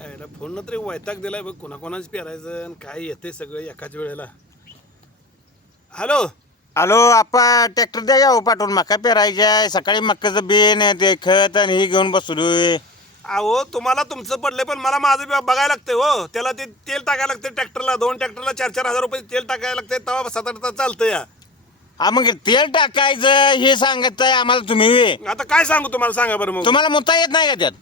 यायला फोन तरी वैताग दिलाय बघ कोणाकोणाच पेरायचं आणि काय येते सगळं एकाच वेळेला. हॅलो? हॅलो आपा ट्रॅक्टर द्या हो पाठवून. मका पेरायच्या सकाळी मक्काचं बिन ते खत आणि हे घेऊन बसलोय. अहो तुम्हाला तुमचं पडले पण मला माझं बी बघायला लागतंय हो. त्याला ते तेल टाकायला लागते ट्रॅक्टरला. दोन ट्रॅक्टरला चार चार हजार रुपये तेल टाकायला लागते तेव्हा सात आठ तास चालतं या. हा मग तेल टाकायचं हे सांगत आहे आम्हाला तुम्ही. आता काय सांगू तुम्हाला? सांगा बरं मग. तुम्हाला मुता येत नाही का त्यात?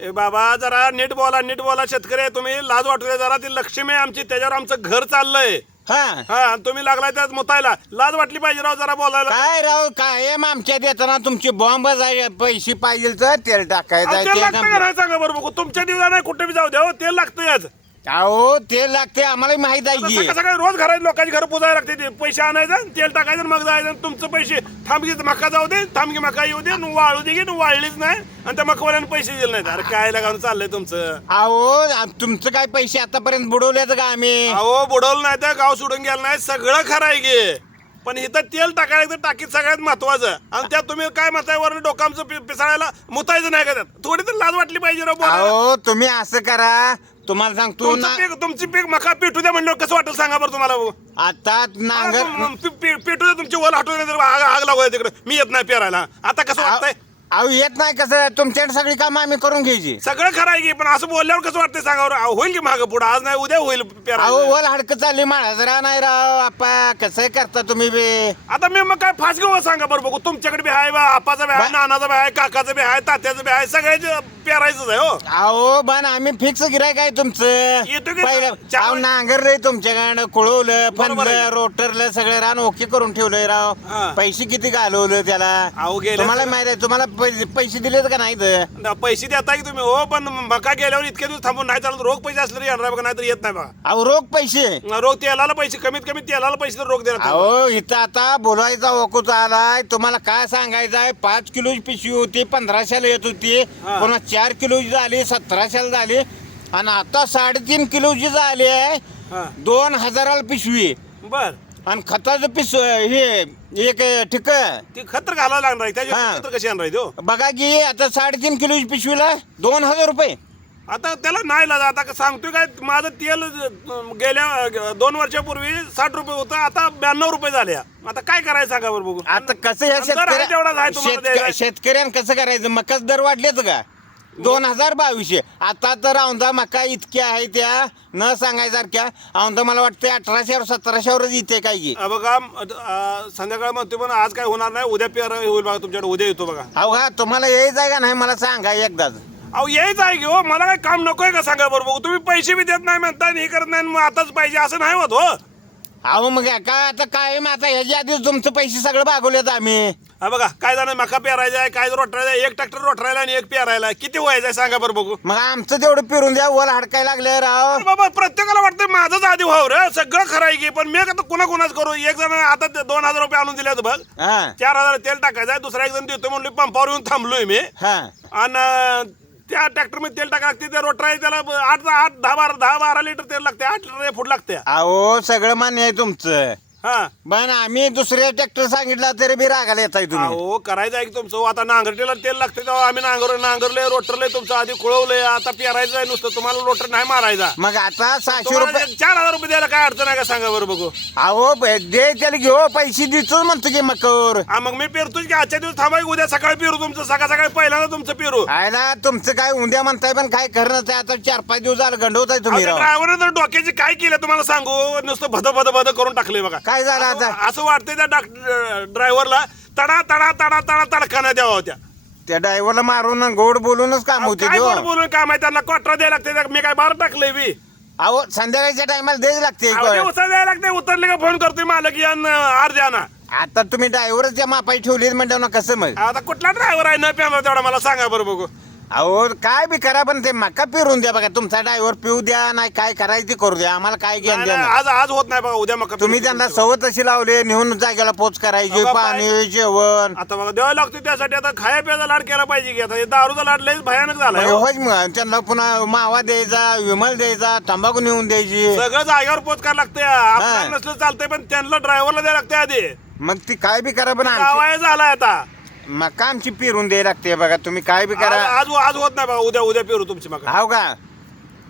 ए बाबा जरा नीट बोला नीट बोला शेतकरी तुम्ही. लाज वाटू जरा ती लक्ष्मी आहे आमची त्याच्यावर आमचं घर चाललंय. हा. हा आणि तुम्ही लागलाय त्यात मुतायला. लाज वाटली पाहिजे राव जरा बोलायला. काय राव कायम आमच्यात येताना तुमची बॉम्ब आहे पैसे पाहिजे तर तेल टाकायचं अहो, आहे, तेल ते लागतं का काम- नाही सांगा बरं बघू. तुमच्या दिवसा नाही कुठे बी जाऊ द्या हो, तेल लागतं याच अहो तेल लागते आम्हाला माहीत आहे की सकाळ सकाळी रोज घरात लोकांची घर पुजायला लागते ते पैसे आणायचं आणि तेल टाकायचं आणि मग जायचं आणि तुमचं पैसे थांबगी मका जाऊ दे थांबगी मका येऊ दे आणि वाळू दे की आणि वाळलीच नाही आणि त्या मकवाल्याने पैसे दिले नाहीत. अरे काय लगावून चाललंय तुमचं. अहो तुमचं काय पैसे आतापर्यंत बुडवलेत का आम्ही? अहो बुडवलं नाही तर गाव सोडून गेलं नाही सगळं खरं आहे की. पण इथं तेल टाकायला तर टाकीत सगळ्यात महत्वाचं. आणि त्यात तुम्ही काय म्हणताय वरून डोकामचं पि- पिसाळायला मुतायचं नाही का त्यात? थोडी तर लाज वाटली पाहिजे राव बोलायला. अहो तुम्ही असं करा तुम्हाला सांगतो तुमचं ना पीक तुमची पीक मका पेटू द्या म्हणल्यावर कसं वाटेल सांगा बरं तुम्हाला भाऊ. आता नांगर पे- पेटू द्या तुमची वल हटू आग आग लागू द्या तिकडे. मी येत नाही पेरायला. आता कसं वाटतंय? अहो येत नाही कसं? तुमच्याकडे सगळी कामं आम्ही करून घ्यायची. सगळं खरं आहे की पण असं बोलल्यावर कसं वाटतंय सांगा बरं? अहो, होईल की मागं पुढं? आज नाही उद्या होईल अहो पेरायला वर हडकं चालली माळा जरा नाही राव आपा कसं करता तुम्ही बे? आता मी मग काय फास घेऊ सांगा बरं बघू. तुमच्याकडे बी आहे बा आपाचा बी आहे बा- नानाचा बी आहे काकाचा बी आहे तात्याचं बी आहे सगळ्याच पेरायचंच आहे हो. अहो पण आम्ही फिक्स गिराय काय तुमचं? येतो की पहिलं चार- अहो नांगरलंय तुमच्याकडं कुळवलं बरोबर आहे. रोटरलं सगळं रान ओके करून ठेवलंय राव. हा. पैसे किती घालवलं त्याला? अहो, गेले तुम्हाला माहीत आहे तुम्हाला पैसे पैसे दिलेत का नाही तर ना, पैसे देता की तुम्ही? हो पण मका गेल्यावर इतके दिवस थांबून नाही चालत. रोग पैसे असले तरी येणार बघा नाही तर येत नाही बघा. अहो रोख पैसे. रोग तेलाला पैसे कमीत कमी तेलाला पैसे तर रोग देणार अहो इथं आता बोलायचा वकूच आलाय. तुम्हाला काय सांगायचं आहे? पाच किलोची पिशवी होती पंधराशेला येत होती. हा. पुन्हा चार किलोची झाली सतराशेला झाली. आणि आता साडेतीन किलोची झाली आहे हा. दोन हजाराला पिशवी. बर. आणि खताचं पिस हे एक ठिक. ती खतर घालावं लागणार आहे. त्याची हा. खतर कशी आणणार आहे तो? बघा की आता साडेतीन किलोची पिशवीला दोन हजार रुपये. आता त्याला नाही लाजा. आता का सांगतोय काय माझं तेल अं, गेल्या अं, दोन वर्षापूर्वी साठ रुपये होतं आता ब्याण्णव रुपये झाले. आता काय करायचं सांगा बरं बघू. आता कसं या दर आहे तेवढाच आहे तुम्हाला शेतकऱ्या द्यायला. शेतकऱ्यानं कसं करायचं? मकाच दर वाढलेच का? दोन हजार बावीसशे. आता तर औंधा मका इतक्या आहे त्या न सांगायसारख्या. औंधा मला वाटतं अठराशेवर सतराशेवरच इथे काय की बघा अं, संध्याकाळ म्हणतोय पण आज काय होणार नाही. उद्या पेर होईल बघा तुमच्याकडे उद्या येतो बघा. अहो हा तुम्हाला यायचं आहे का नाही मला सांगा एकदाच. अहो यायचं आहे की हो मला काय काम नकोय का सांगा बरं बघू. तुम्ही पैसे बी देत नाही म्हणता आणि हे करत नाही आणि मग आताच पाहिजे असं नाही होत हो. अहो मग काय आता काय? आता ह्याच्या आधीच तुमचं पैसे सगळं भागवलेत आम्ही. हा बघा काय जाणं मका पेरायचा आहे काय रोटरायचा आहे एक ट्रॅक्टर रोटरायला आणि एक पेरायला. किती व्हायचं आहे सांगा बरं बघू. मग आमचं तेवढं पिरून द्या वर हडकायला लागले राव. अरे बाबा प्रत्येकाला वाटतं माझंच आधी व्हावं रे. सगळं खरं आहे की पण मी आता कुणा कुणाच करू? एक जण आता ते दोन हजार रुपये आणून दिलेत बघ. हा. चार हजार तेल टाकायचं आहे दुसरा एक जण देतो म्हणलो पंपावर येऊन थांबलोय मी. हा. आणि त्या ट्रॅक्टरमध्ये तेल टाका लागते त्या रोटर आहे त्याला आठ आठ दहा बारा दहा बारा लिटर तेल लागते आठ लिटर फूट लागते अहो सगळं मान्य आहे तुमचं. हा. पण आम्ही दुसऱ्या ट्रॅक्टर सांगितलं तरी बी रागाला येत आहे तुम्ही. अहो करायचं आहे की तुमचं? हो, आता नांगरटीला तेल लागते तेव्हा आम्ही नांगर नांगरले रोटरले तुमचं आधी कुळवलंय आता पेरायचं आहे नुसतं. तुम्हाला रोटर नाही मारायचा. मग आता सहाशे तुम्हाला रुपये जे चार हजार रुपये द्यायला काय अडचण आहे का सांगा बरं बघू. अहो ब- दे त्याला घेऊ पैसे देतोच म्हणतो की मकर हा मग मी पेरतोच की आजच्या दिवस थांबाय उद्या सकाळी पेरू तुमचं सकाळ सकाळी पहिल्यांदा तुमचं पेरू. आयला तुमचं काय उद्या म्हणताय पण काय करणं ते आता चार पाच दिवस झालं गंडवत आहे तुम्ही राव. तर डोक्याची काय केलं तुम्हाला सांगू? नुसतं भद भद भद करून टाकले बघा. काय झालं असं- आता? असं वाटतंय त्या ड्रायव्हरला तडा तडा तडा तडा तडकाना द्यावा होत्या. त्या ड्रायव्हरला मारून आणि गोड बोलूनच काम होते काय गोड. बोलून काम आहे? त्यांना क्वार्टर द्यायला लागते. मी काय बार टाकलंय बी. अहो संध्याकाळच्या टायमाला द्यायला लागते अहो, ते उचल द्यायला लागते. उतरले का फोन करतोय मालक या अर्ध्या ना आता तुम्ही ड्रायव्हरच्या मापाई ठेवली म्हणतो ना कसं मग? आता कुठला ड्रायव्हर आहे? न प्याला तेवढा मला सांगा बरं बघू. अहो काय बी करा पण ते मका पिरून द्या बघा. तुमचा ड्रायव्हर पिऊ द्या नाही काय करायचं ते करू द्या. आम्हाला काय नाही, नाही, आज आज होत नाही बघा उद्या मग तुम्ही त्यांना सवत अशी लावली नेऊन जागेला पोच करायची अगं, पाणी जेवण. आता बघा द्यावं लागतो त्यासाठी आता खाया प्यायचा लाड केला पाहिजे की आता. हे दारूचा लाड लयच भयानक झालाय हो. होच मग त्यांना पुन्हा मावा द्यायचा विमल द्यायचा तंबाखू नेऊन द्यायची. सगळं जागेवर पोच करायला लागते आपल्याला नसलं चालतंय पण त्यांना ड्रायव्हरला द्यायला लागते आधी. मग ती काय बी करा पण आमची गावाय झालाय आता. मका आमची पिरून द्यायला लागते बघा तुम्ही काय बी करा. आज आज आज होत नाही बघा उद्या उद्या पेरू तुमची मका. हाव का?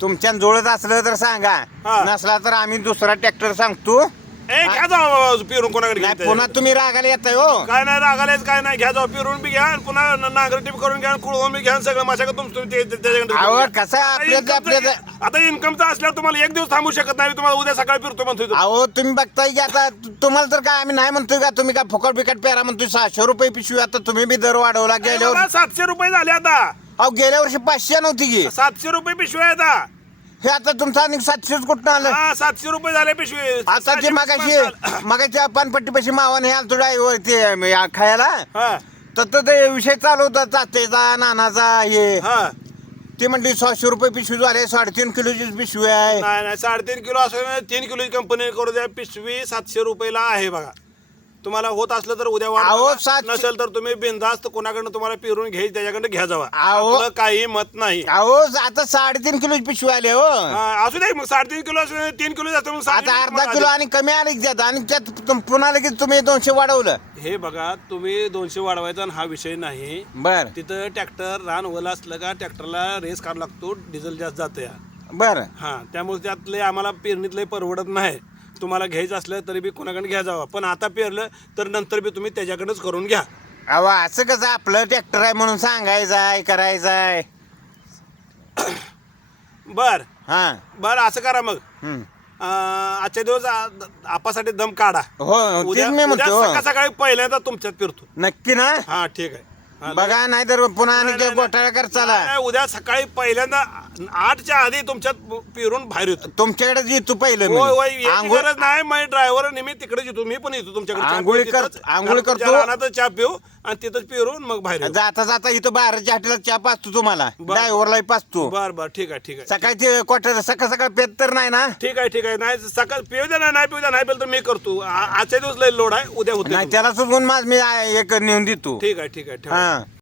तुमच्या जुळत असलं तर सांगा. हा. नसला तर आम्ही दुसरा ट्रॅक्टर सांगतो. ए घ्या जाऊ पिरून कोणाकडे नाही घेताय. पुन्हा तुम्ही रागाला येताय हो काय नाही रागालाच काय नाही घ्या जाऊ पिरून बी घ्या आणि पुन्हा न- नांगरटी बी करून घ्या आणि कुळवून बी घ्या आणि सगळं माझ्याकडे ते- ते- त्याच्याकडे घ्या. कसं आता आपल्या- इन्कमचं- आपल्या- आता इन्कमचा असल्यावर तुम्हाला एक दिवस थांबू शकत नाही मी तुम्हाला उद्या सकाळी फिरतो म्हणतोय तो. अहो तुम्ही बघताय की आता तु- तुम्हाला तर काय आम्ही नाही म्हणतोय का तुम्ही काय फुकट बिकट पेरा म्हणतोय सहाशे रुपये पिशवी आता तुम्ही बी दर वाढवला ए, गेल्या बाबा, वर्षी सातशे रुपये झाले आता अहो गेल्या वर्षी पाचशे नव्हती की सातशे रुपये पिशवी आहे आता हे आता तुमचा आणि सातशेच कुठं आलं? हा सातशे रुपये झाले पिशवी. आता ते मागाशी मागाच्या पानपट्टी पैसे मावाने हे आलतो ड्रायव्हर ते या खायला. हा. तर तो ते विषय चालू होता तात्याचा नानाचा हे. हा. ते म्हणते सहाशे रुपये पिशवी झाले साडेतीन किलोची पिशवी आहे. नाही नाही साडेतीन किलो असं तीन किलोची कंपनी करू द्या पिशवी सातशे रुपयाला आहे बघा. तुम्हाला होत असलं तर उद्या वाढ अहो, बघा. सातशे- नसेल तर तुम्ही बिनधास्त कोणाकडनं तुम्हाला पिरून घ्यायची त्याच्याकडनं घ्या जावा. अहो. आपलं काही मत नाही. अहो आता साडेतीन किलोची पिशवी आली हो. हा, असू दे मग साडेतीन किलो असू दे तीन किलो जास्त म्हणून आता अर्धा तुम्हाला किलो. आणि कमी आले की त्यात आणि त्यात तुम- पुन्हा लगेच तुम्ही दोनशे वाढवलं. हे बघा तुम्ही दोनशे वाढवायचा आणि हा विषय नाही. बर. तिथं ट्रॅक्टर रान ओला असलं का ट्रॅक्टरला रेस काढ लागतो डिझेल जास्त जातं बर. हा त्यामुळे त्यातले आम्हाला पेरणीतले परवडत नाही. तुम्हाला घ्यायचं असलं तरी बी कोणाकडे घ्या जावा. पण आता पेरलं तर नंतर बी तुम्ही त्याच्याकडेच करून घ्या. अहो असं कसं आपलं ट्रॅक्टर आहे म्हणून सांगायचं आहे करायचं आहे? बर. हा. बर असं करा मग. हम्म. अं, आजच्या दिवस आ- आपासाठी दम काढा. हो तेच उद्या मी उद्या म्हणतो सकाळ सकाळी पहिल्यांदा तुमच्यात फिरतो नक्की ना? हा ठीक आहे. हा, बघा नाही तर पुन्हा आणि नाही, कर चला. नाही, उद्या सकाळी पहिल्यांदा आठच्या आधी तुमच्यात पिरून बाहेर येतो तुमच्याकडे येतो पहिलं मी. होय होय याची आंघोळ गरज नाही माझ्या ड्रायव्हर नेहमी तिकडे येतो मी पण येतो तुमच्याकडे चहा आंघोळी पिऊ कर- तिथंच. आंघोळी तुमच्या करतो. रानातच चहा पिऊ आणि तिथंच पिरून मग बाहेर येऊ. जाता जाता इथं बाहेरच्या हॉटेलात चहा पाचतो तुम्हाला बर. ड्रायव्हरला पाचतो बर बर ठीक आहे ठीक आहे सकाळी ते क्वार्टर सकाळ सकाळ पेत तर नाही ना ठीक आहे ठीक आहे नाही सकाळ पिऊ द्या ना नाही पिऊ द्या नाही पिऊ तर मी करतो आ- आजच्या दिवस लय लोड आहे उद्या होते नाही त्याला सुद्धा माझ मी आ- एक नेऊन देतो ठीक आहे ठीक आहे ठेवा. हा